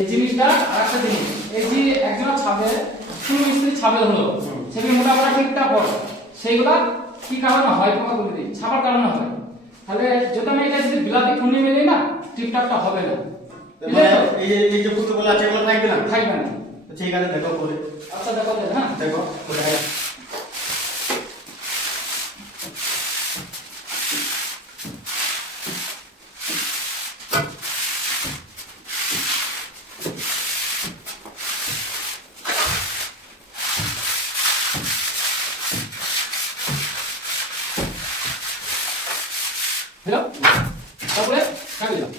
এই জিনিসটা আরেকটা জিনিস, এই যে একজন ছাবে শুরু মিস্ত্রি ছাবে হলো সেগুলো মোটামুটি ঠিকঠাক হয়, সেইগুলা কি কারণে হয় তোমাকে বলে দিই, ছাপার কারণে হয়। তাহলে যদি আমি এটা যদি বিলাতি খুঁড়ি মেলে না ঠিকঠাকটা হবে না। এই যে ফুটবল আছে এগুলো থাকবে না, থাকবে না। ঠিক আছে দেখো করে। আচ্ছা দেখো হ্যাঁ দেখো করে হ্যালো, তারপরে কাটি দিলাম।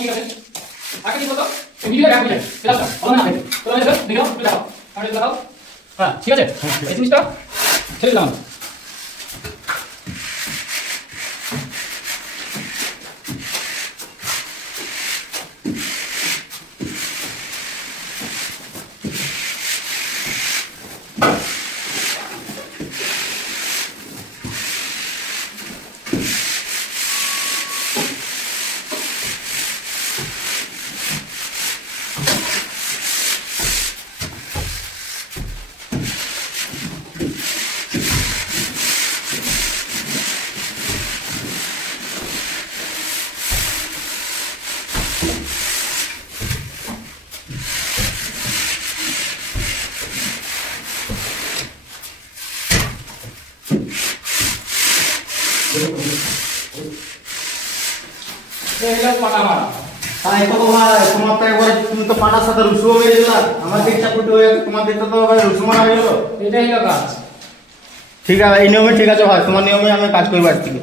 ঠিক আছে আগে কি বলতো ভিডিও ব্যাক হয়ে যায় প্লাসটা অন না থাকে তো আমি দেখো দেখাও আমি দেখাও হ্যাঁ ঠিক আছে এই জিনিসটা ছেড়ে দিলাম। এগুলো পাটা মারা তাই তো তোমার তো একবার তুমি তো পাটার সাথে রুসুও মেরে দিলা, আমার দিকটা ফুটে হয়ে তোমার দিকটা তো রুসু মারা হয়ে গেল। এটাই হলো কাজ। ঠিক আছে এই নিয়মে ঠিক আছে ভাই, তোমার নিয়মে আমি কাজ করবো আজ থেকে।